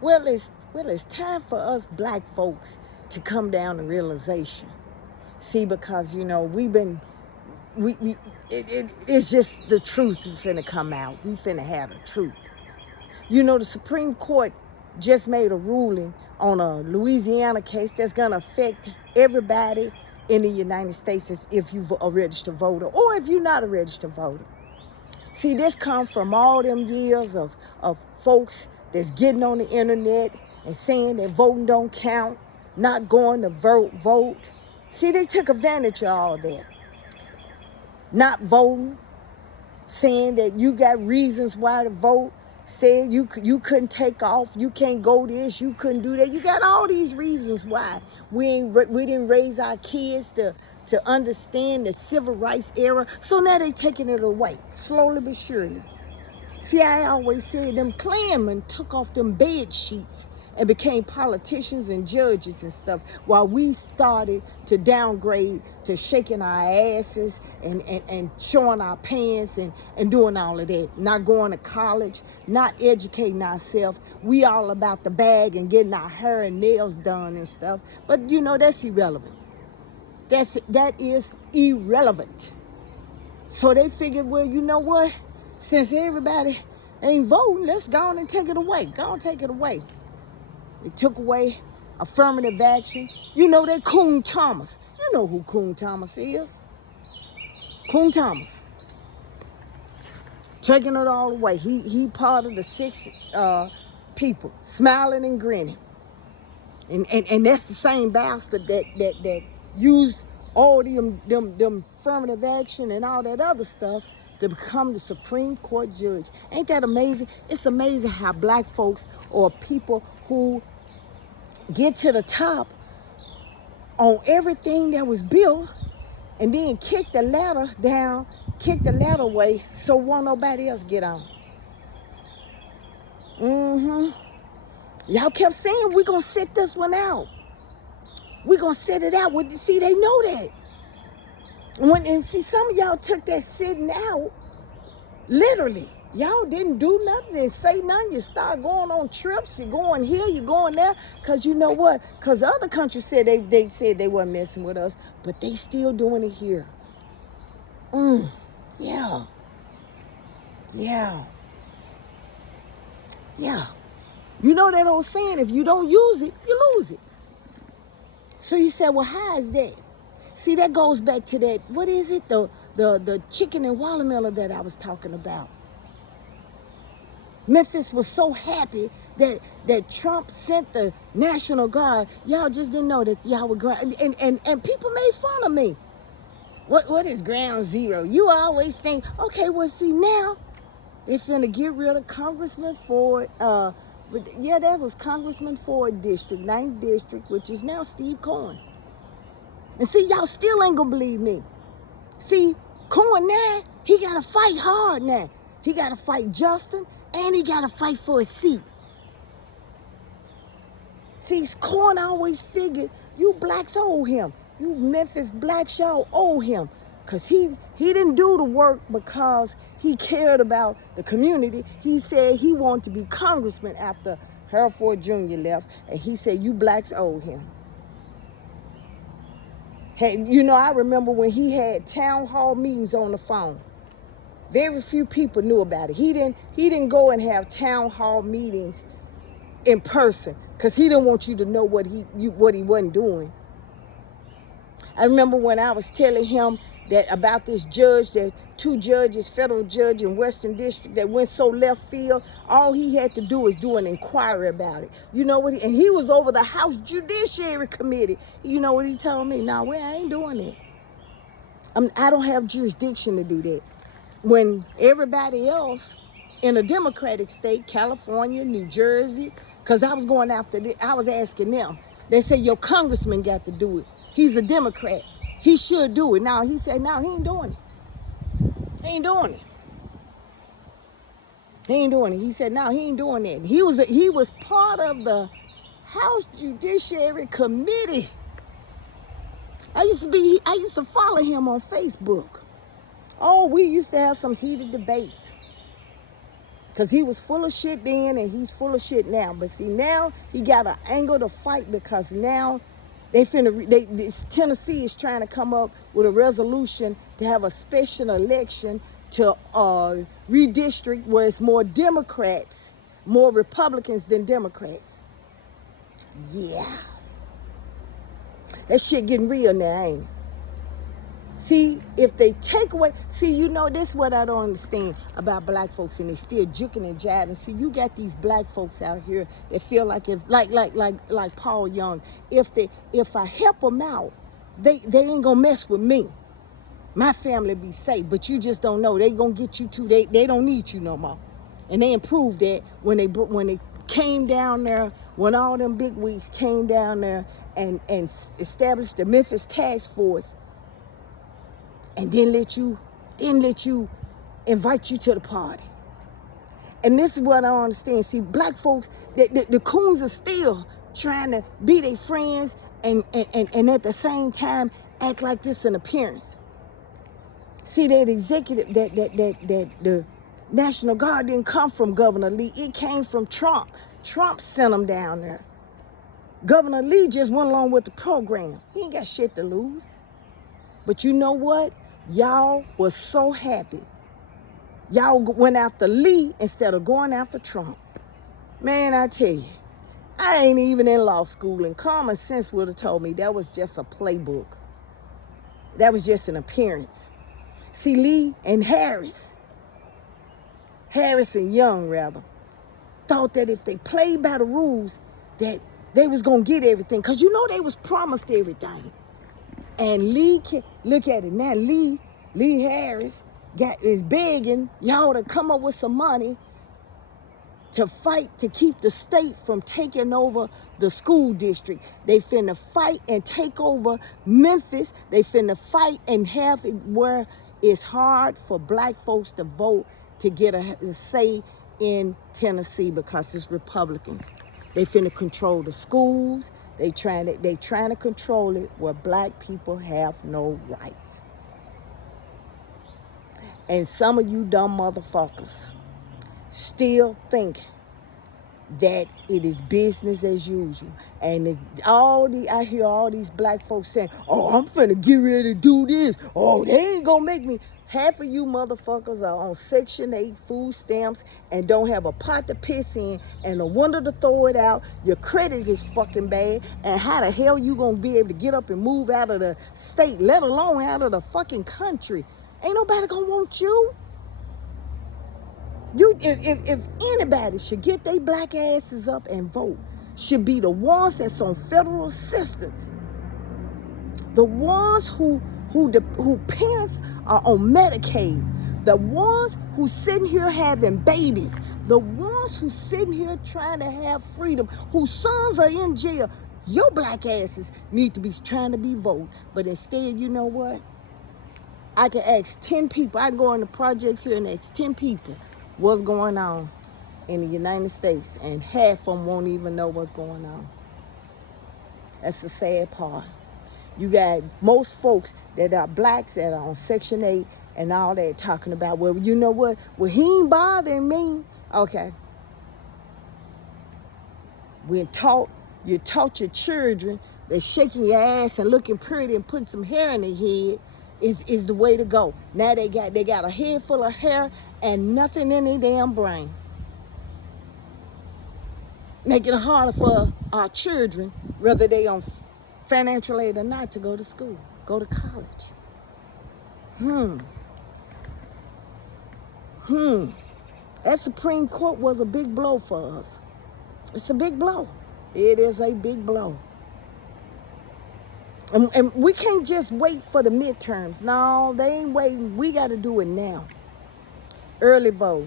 Well, it's time for us black folks to come down to realization. See, because we it's just the truth is finna come out. We finna have the truth. The Supreme Court just made a ruling on a Louisiana case that's gonna affect everybody in the United States if you're a registered voter or if you're not a registered voter. See, this comes from all them years of folks that's getting on the internet and saying that voting don't count, not going to vote. See, they took advantage of all that. Not voting, saying that you got reasons why to vote, saying you couldn't take off, you can't go this, you couldn't do that. You got all these reasons why we didn't raise our kids to understand the civil rights era. So now they taking it away, slowly but surely. See, I always said them Klanmen took off them bed sheets and became politicians and judges and stuff, while we started to downgrade to shaking our asses and showing our pants and doing all of that. Not going to college, not educating ourselves. We all about the bag and getting our hair and nails done and stuff. But that's irrelevant. That is irrelevant. So they figured, well, you know what? Since everybody ain't voting, let's go on and take it away. Go on, take it away. They took away affirmative action. That Coon Thomas. You know who Coon Thomas is. Coon Thomas. Taking it all away. He part of the 6 people, smiling and grinning. And that's the same bastard that used all them affirmative action and all that other stuff to become the Supreme Court judge. Ain't that amazing? It's amazing how black folks or people who get to the top on everything that was built and then kick the ladder down, kick the ladder away so won't nobody else get on. Y'all kept saying we're going to sit this one out. We're going to sit it out. See, they know that. And see, some of y'all took that sitting out literally. Y'all didn't do nothing and say nothing. You start going on trips. You're going here, you're going there. Because you know what? Because other countries said they said they weren't messing with us. But they still doing it here. Yeah. You know that old saying, if you don't use it, you lose it. So you said, well, how is that? See, that goes back to that, what is it? The chicken and watermelon that I was talking about. Memphis was so happy that Trump sent the National Guard. Y'all just didn't know that y'all were and people made fun of me. What is ground zero? You always think, okay, well, see, now they finna get rid of Congressman Ford. That was Congressman Ford District, 9th District, which is now Steve Cohen. And see, y'all still ain't gonna believe me. See, Cohen now, he gotta fight hard now. He gotta fight Justin, and he gotta fight for a seat. See, Cohen always figured you blacks owe him. You Memphis blacks, y'all owe him. Because he didn't do the work because he cared about the community. He said he wanted to be congressman after Harold Ford Jr. left. And he said, you blacks owe him. Hey, I remember when he had town hall meetings on the phone. Very few people knew about it. He didn't go and have town hall meetings in person because he didn't want you to know what he wasn't doing. I remember when I was telling him that about this judge, that 2 judges, federal judge in Western District that went so left field, all he had to do is do an inquiry about it. You know what? And he was over the House Judiciary Committee. You know what he told me? No, I ain't doing that. I don't have jurisdiction to do that. When everybody else in a Democratic state, California, New Jersey, because I was going after this, I was asking them. They said, your congressman got to do it. He's a Democrat. He should do it. Now, he said, no, he ain't doing it. He ain't doing it. He ain't doing it. He said, no, he ain't doing that. He was part of the House Judiciary Committee. I used to follow him on Facebook. Oh, we used to have some heated debates. Because he was full of shit then and he's full of shit now. But see, now he got an angle to fight because now Tennessee is trying to come up with a resolution to have a special election to redistrict where it's more Democrats, more Republicans than Democrats. Yeah. That shit getting real now, ain't it? See, if they take away, this is what I don't understand about black folks, and they still juking and jiving. See, you got these black folks out here that feel like like Paul Young, if I help them out, they ain't gonna mess with me. My family be safe, but you just don't know. They gonna get you too. They don't need you no more. And they improved that when they came down there, when all them big wigs came down there and established the Memphis Task Force. And then let you invite you to the party. And this is what I don't understand. See, black folks, the coons are still trying to be their friends and at the same time act like this an appearance. See, that executive, that the National Guard didn't come from Governor Lee. It came from Trump. Trump sent them down there. Governor Lee just went along with the program. He ain't got shit to lose. But you know what? Y'all was so happy. Y'all went after Lee instead of going after Trump. Man, I tell you, I ain't even in law school, and common sense would have told me that was just a playbook. That was just an appearance. See, Lee and Harris and Young, rather, thought that if they played by the rules, that they was going to get everything. Because they was promised everything. And Lee, look at it now, Lee Harris is begging y'all to come up with some money to fight to keep the state from taking over the school district. They finna fight and take over Memphis. They finna fight and have it where it's hard for black folks to vote to get a say in Tennessee because it's Republicans. They finna control the schools. They trying to control it where black people have no rights. And some of you dumb motherfuckers still think that it is business as usual. And I hear all these black folks saying, oh, I'm finna get ready to do this. Oh, they ain't gonna make me. Half of you motherfuckers are on Section 8 food stamps and don't have a pot to piss in and a window to throw it out. Your credit is fucking bad. And how the hell you gonna be able to get up and move out of the state, let alone out of the fucking country? Ain't nobody gonna want you. If anybody should get their black asses up and vote, should be the ones that's on federal assistance. The ones who parents are on Medicaid, the ones who sitting here having babies, the ones who sitting here trying to have freedom, whose sons are in jail. Your black asses need to be trying to be voted. But instead, you know what? I can ask 10 people. I can go in the projects here and ask 10 people what's going on in the United States, and half of them won't even know what's going on. That's the sad part. You got most folks that are blacks that are on Section 8 and all that talking about, well, you know what? Well, he ain't bothering me. Okay. You taught your children that shaking your ass and looking pretty and putting some hair in their head is the way to go. Now they got a head full of hair and nothing in their damn brain. Make it harder for our children, whether they on financial aid or not, to go to school, go to college. That Supreme Court was a big blow for us. It's a big blow. It is a big blow. And we can't just wait for the midterms. No, they ain't waiting. We got to do it now. Early vote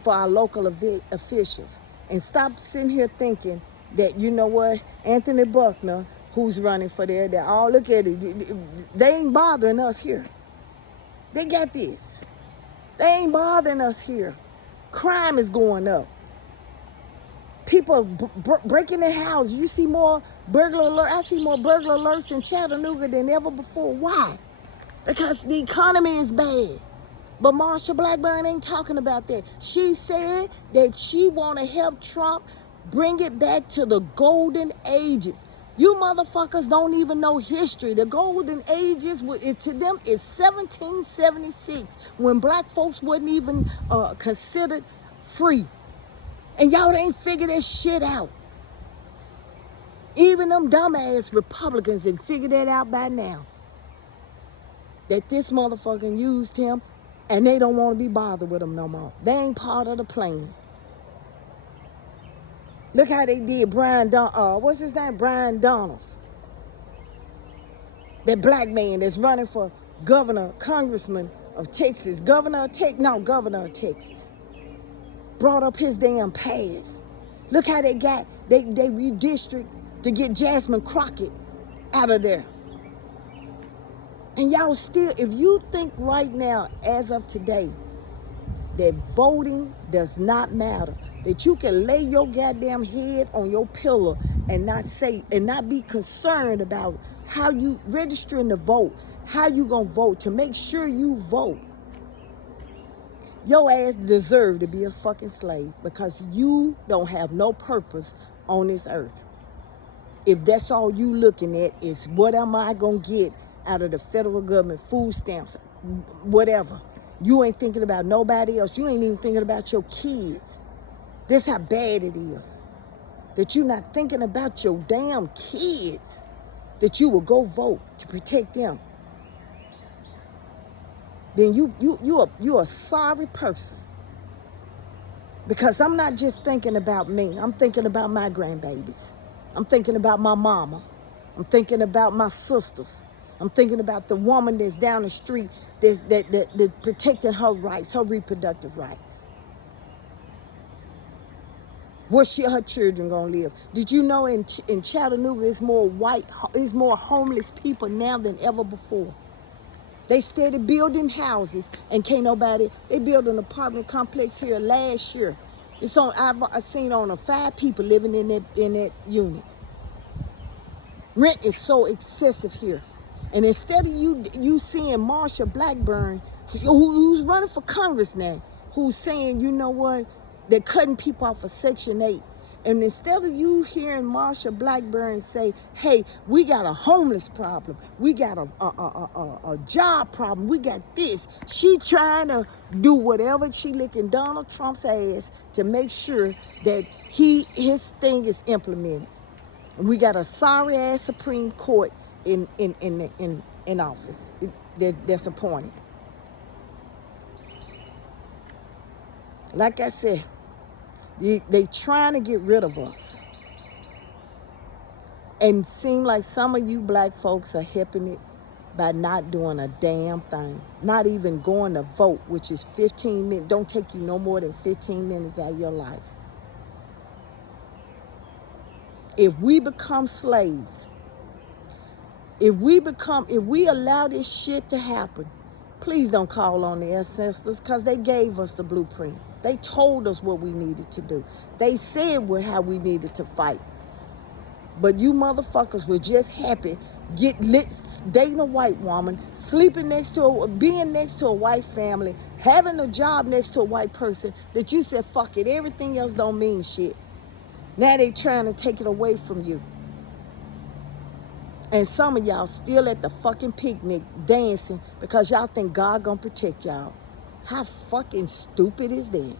for our local officials. And stop sitting here thinking that, you know what, Anthony Buckner, who's running for there, that, oh, look at it. They ain't bothering us here. They got this. They ain't bothering us here. Crime is going up. People breaking their house. You see more burglar alerts. I see more burglar alerts in Chattanooga than ever before. Why? Because the economy is bad. But Marsha Blackburn ain't talking about that. She said that she want to help Trump bring it back to the golden ages. You motherfuckers don't even know history. The golden ages, to them, is 1776, when black folks wasn't even considered free. And y'all ain't figured that shit out. Even them dumbass Republicans have figured that out by now. That this motherfucker used him, and they don't want to be bothered with him no more. They ain't part of the plan. Look how they did what's his name? Brian Donalds. That black man that's running for congressman of Texas. Governor of Texas. Brought up his damn past. Look how they redistrict to get Jasmine Crockett out of there. And y'all still, if you think right now, as of today, that voting does not matter, that you can lay your goddamn head on your pillow and not be concerned about how you registering to vote, how you gonna vote, to make sure you vote, your ass deserve to be a fucking slave, because you don't have no purpose on this earth. If that's all you looking at is what am I gonna get out of the federal government, food stamps, whatever. You ain't thinking about nobody else. You ain't even thinking about your kids. This how bad it is. That you're not thinking about your damn kids. That you will go vote to protect them. Then you're a sorry person. Because I'm not just thinking about me. I'm thinking about my grandbabies. I'm thinking about my mama. I'm thinking about my sisters. I'm thinking about the woman that's down the street that protecting her rights, her reproductive rights. Where's her children gonna live? Did you know in Chattanooga it's more homeless people now than ever before? They started building houses and they built an apartment complex here last year. I've seen on 5 people living in that unit. Rent is so excessive here. And instead of you seeing Marsha Blackburn, who's running for Congress now, who's saying, you know what, they're cutting people off of Section 8. And instead of you hearing Marsha Blackburn say, hey, we got a homeless problem, we got a job problem, we got this, she trying to do whatever, she licking Donald Trump's ass to make sure that his thing is implemented. And we got a sorry ass Supreme Court in office that's appointed. Like I said, they trying to get rid of us. And seem like some of you black folks are helping it by not doing a damn thing. Not even going to vote, which is 15 minutes. Don't take you no more than 15 minutes out of your life. If we become slaves, if we allow this shit to happen, please don't call on the ancestors, because they gave us the blueprint. They told us what we needed to do. They said how we needed to fight. But you motherfuckers were just happy dating a white woman, being next to a white family, having a job next to a white person, that you said, fuck it, everything else don't mean shit. Now they trying to take it away from you. And some of y'all still at the fucking picnic dancing because y'all think God gonna protect y'all. How fucking stupid is that?